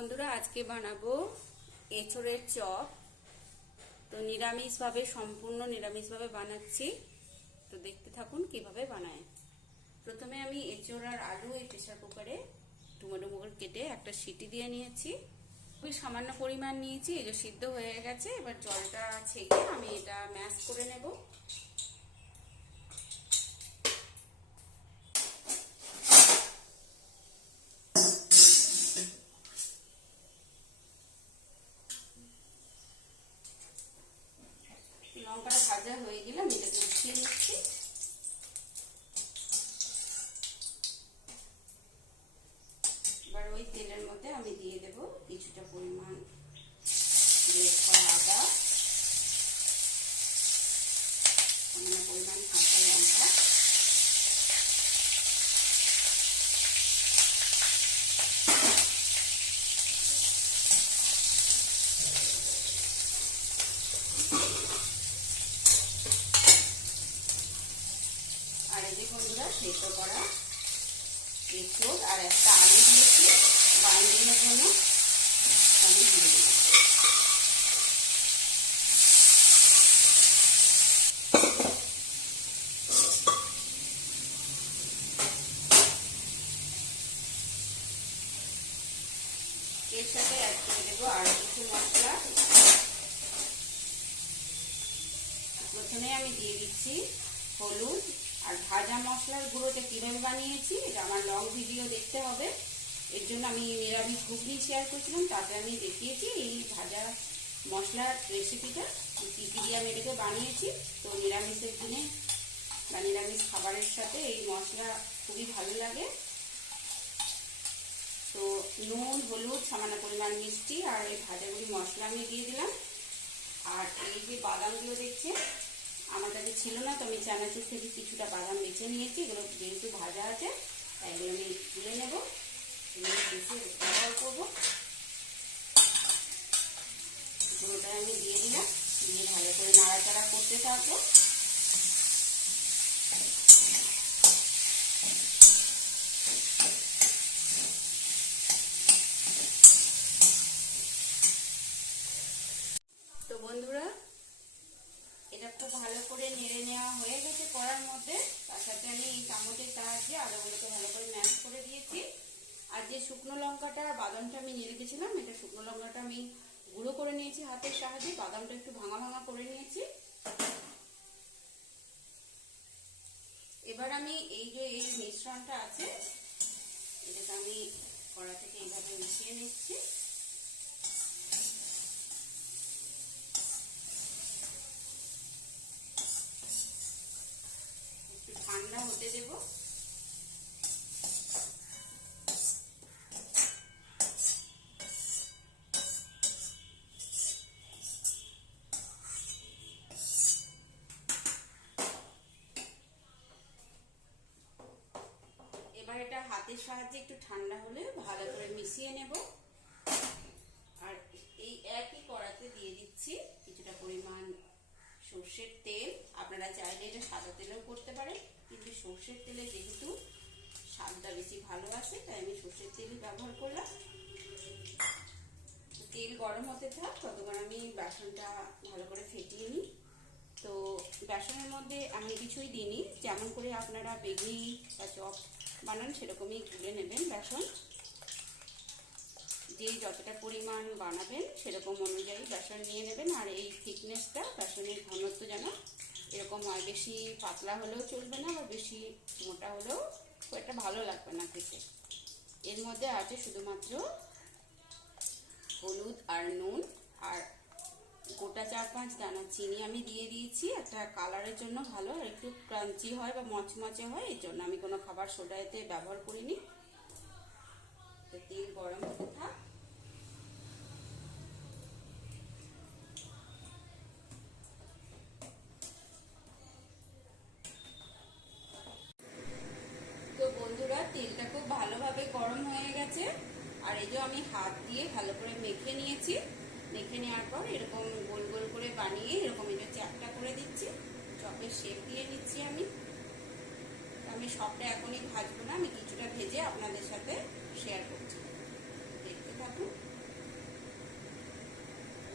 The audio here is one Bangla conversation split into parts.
বন্ধুরা, আজকে বানাবো এঁচড়ের চপ। তো নিরামিষভাবে, সম্পূর্ণ নিরামিষভাবে বানাচ্ছি। তো দেখতে থাকুন কীভাবে বানায়। প্রথমে আমি এঁচড় আর আলু এই প্রেশার কুকারে টুমাটো মুগর কেটে একটা সিটি দিয়ে নিয়েছি। খুবই সামান্য পরিমাণ নিয়েছি যে সিদ্ধ হয়ে গেছে। এবার জলটা ছেঁকে আমি এটা ম্যাশ করে নেব। ভাজা হয়ে গেলে আমি এটাকে উঠিয়ে নিচ্ছি। এবার ওই তেলের মধ্যে আমি দিয়ে দেব কিছুটা পরিমাণ আদা সামান্য পরিমাণ কাঁচা লঙ্কা আর এই যে বন্ধুরা সেদ্ধ করা এঁচড় আর একটা আলু দিয়েছি বাইন্ডিংয়ের জন্য আমি দিয়ে দিলাম। এর সাথে অ্যাড করে দেবো আর কিছু মশলা। প্রথমে আমি দিয়ে দিচ্ছি হলুদ আর ভাজা মশলার গুঁড়োটা কীভাবে বানিয়েছি, এটা আমার লং ভিডিও দেখতে হবে। এর জন্য আমি নিরামিষ ঘুগনি শেয়ার করছিলাম, তাতে আমি দেখিয়েছি এই ভাজা মশলার রেসিপিটা কী কী দিয়ে আমি এটাকে বানিয়েছি। তো নিরামিষের দিনে বা নিরামিষ খাবারের সাথে এই মশলা খুবই ভালো লাগে। তো নুন, হলুদ, সামান্য পরিমাণ মিষ্টি আর এই ভাজাগুলি মশলা আমি দিয়ে দিলাম। আর এই যে বাদামগুলো দেখছেন আমার কাছে ছিল না, তো আমি চানাচুর থেকে কিছুটা বাদাম বেছে নিয়েছি, এগুলো যেহেতু ভাজা আছে, তাই এগুলো আমি তুলে নেব। ব্যবহার করব। পুরোটা আমি দিয়ে দিলাম, দিয়ে ভালো করে নাড়াচাড়া করতে থাকব তো বন্ধুরা এটা খুব ভালো করে নেড়ে নেওয়া হয়ে গেছে কড়ার মধ্যে তার সাথে আমি এই চামচের সাহায্যে আলুগুলোকে ভালো করে ম্যাশ করে দিয়েছি। আর যে শুকনো লঙ্কাটা বাদামটা আমি নিয়ে রেখেছিলাম, এটা শুকনো লঙ্কাটা আমি গুঁড়ো করে নিয়েছি হাতের সাহায্যে, বাদামটা একটু ভাঙা ভাঙা করে নিয়েছি। এবার আমি এই যে এই মিশ্রণটা আছে, এটাকে আমি কড়া থেকে এইভাবে মিশিয়ে নিচ্ছি। হাতের সাহায্যে একটু ঠান্ডা হলে ভালো করে মিশিয়ে নেব। আর এই একই কড়াতে দিয়ে দিচ্ছি কিছুটা পরিমাণ সর্ষের তেল। আপনারা চাইলে এটা সাদা তেলেও করতে পারেন, কিন্তু সর্ষের তেলে যেহেতু স্বাদটা বেশি ভালো আসে তাই আমি সর্ষের তেলই ব্যবহার করলাম। তেল গরম হতে থাক, ততক্ষণ আমি বেসনটা ভালো করে ফেটিয়ে নিই। তো বেসনের মধ্যে আমি কিছুই দিইনি, যেমন করে আপনারা বেগনি বা চপ বানান, সেরকমই গুলে নেবেন বেসন। যে যতটা পরিমাণ বানাবেন, সেরকম অনুযায়ী বেসন নিয়ে নেবেন। আর এই থিকনেসটা, বেসনের ঘনত্ব যেন এরকম হয়, বেশি পাতলা হলেও চলবে না বা বেশি মোটা হলেও খুব একটা ভালো লাগবে না খেতে। এর মধ্যে আছে শুধুমাত্র হলুদ আর নুন আর গোটা চার পাঁচ দানা চিনি আমি দিয়ে দিয়েছি। একটা কালারের জন্য ভালো, আর একটু ক্রাঞ্চি হয় বা মচমচে হয়, এই জন্য আমি কোনো খাবার সোডা ব্যবহার করিনি। তো তেল গরম হতে থাক। তো বন্ধুরা, তেলটা খুব ভালোভাবে গরম হয়ে গেছে। আর এই যে আমি হাত দিয়ে ভালো করে মেখে নিয়েছি। দেখে নেওয়ার পর এরকম গোল গোল করে বানিয়ে এরকম এটা চ্যাপটা করে দিচ্ছি। চপের শেপ দিয়ে নিচ্ছি আমি। আমি সবটা এখনই ভাজবো না, আমি কিছুটা ভেজে আপনাদের সাথে শেয়ার করছি। দেখতে থাকুন।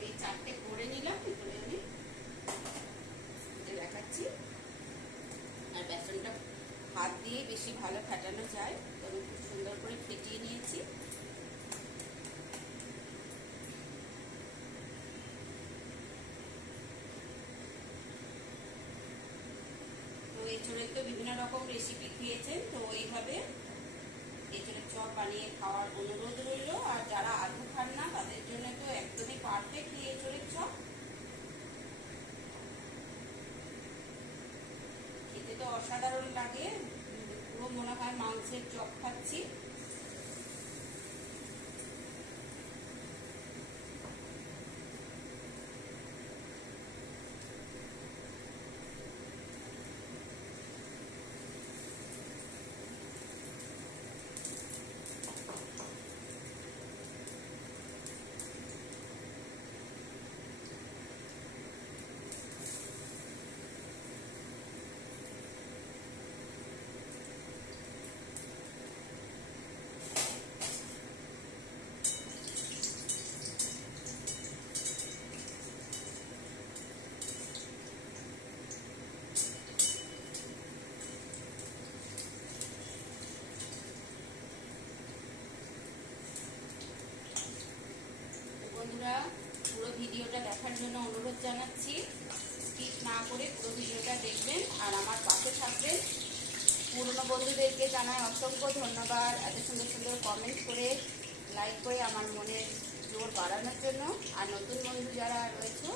এই চারটে করে নিলাম, এগুলো আমি দেখাচ্ছি। আর বেসনটা হাত দিয়ে বেশি ভালো ফাটানো যায়। এঁচড়ের তো বিভিন্ন রকম রেসিপি খেয়েছেন, তো এইভাবে এঁচড়ের চপ বানিয়ে খাওয়ার অনুরোধ রইল। আর যারা আলু খান না, তাদের জন্য তো একদমই পারফেক্ট এই এঁচড়ের চপ। খেতে তো অসাধারণ লাগে। পুরো মনে হয় মাংসের চপ খাচ্ছি। বন্ধুরা, পুরো ভিডিওটা দেখার জন্য অনুরোধ জানাচ্ছি। স্কিপ না করে পুরো ভিডিওটা দেখবেন আর আমার পাশে থাকবেন। পুরনো বন্ধুদেরকে জানাই অসংখ্য ধন্যবাদ। এত সুন্দর সুন্দর কমেন্ট করে লাইক করে আমার মনের জোর বাড়ানোর জন্য। আর নতুন বন্ধু যারা রয়েছে,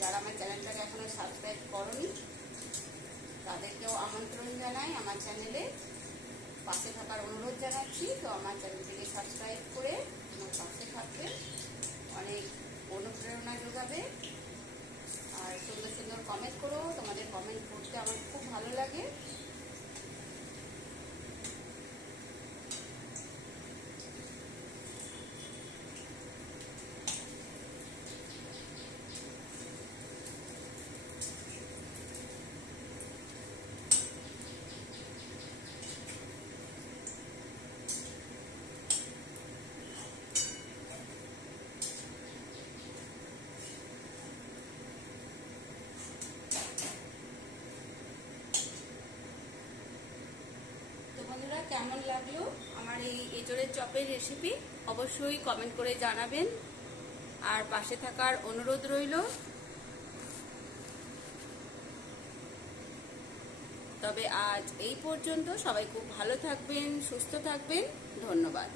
যারা আমার চ্যানেলটাকে এখনও সাবস্ক্রাইব করনি, তাদেরকেও আমন্ত্রণ জানাই আমার চ্যানেলে পাশে থাকার অনুরোধ জানাচ্ছি, তো আমার চ্যানেলটিকে সাবস্ক্রাইব করে আমার পাশে থাকবে অনেক অনুপ্রেরণা যোগাবে আর সুন্দর সুন্দর কমেন্ট করো তোমাদের কমেন্ট পড়তে আমার খুব ভালো লাগে তো বন্ধুরা কেমন লাগল আমার এই এঁচড়ের চপের রেসিপি অবশ্যই কমেন্ট করে জানাবেন। আর পাশে থাকার অনুরোধ রইল, তবে আজ এই পর্যন্ত সবাই খুব ভালো থাকবেন, সুস্থ থাকবেন, ধন্যবাদ।